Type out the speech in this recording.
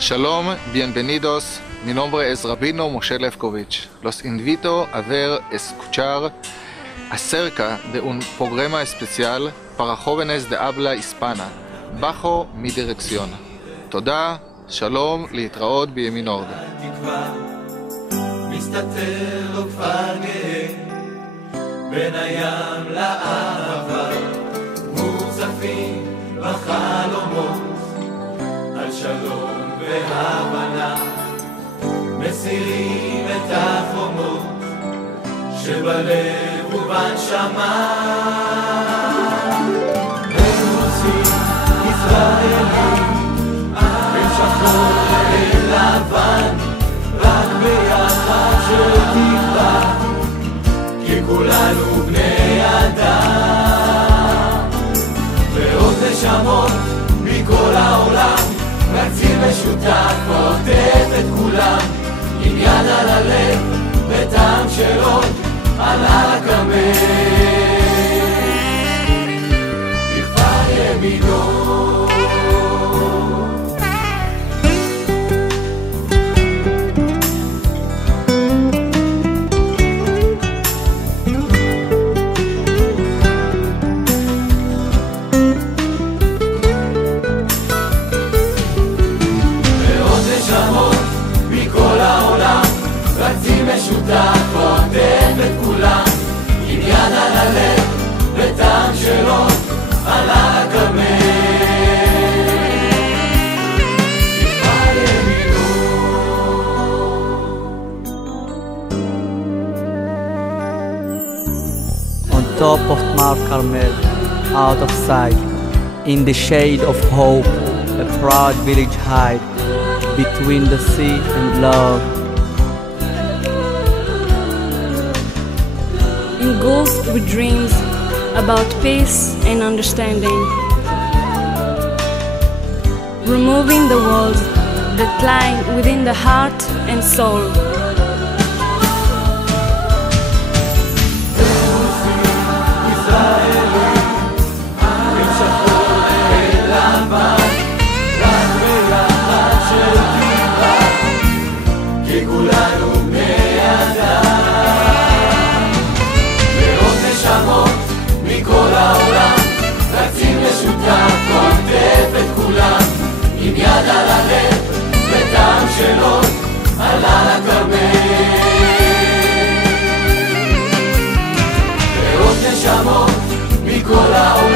Shalom, bienvenidos. Mi nombre es Rabino Moshe Lefkovich. Los invito a ver, escuchar acerca de un programa especial para jóvenes de habla hispana, bajo mi dirección. תודה, שלום, להתראות בימין אורד. מסתתר לו כפר גאה בין הים לאהבה, מוצפים בחלומות על שלום והבנה, מסירים את החומות שבלב ובנשמה. הם רוצים ישראלים בין שחור לבן, רק ביחד של תקווה, כי כולנו בני אדם, ועוד נשמות מכל העולם, רצים משותף עוטף את כולם, עם יד על הלב וטעם של עוד עלה לקמל בכפר ימינו. משותף עוטף את כולם, עם יד על הלב וטעם שלו עלה לקמל בכפר ימינו. On top of Mount Carmel, out of sight, in the shade of hope, a proud village hide between the sea and love. Engulfed with dreams about peace and understanding, removing the walls that lie within the heart and soul. מכל העולם רצים משותף עוטף את כולם, עם יד על הלב וטעם של עוד עלה לקמל, ועוד נשמות מכל העולם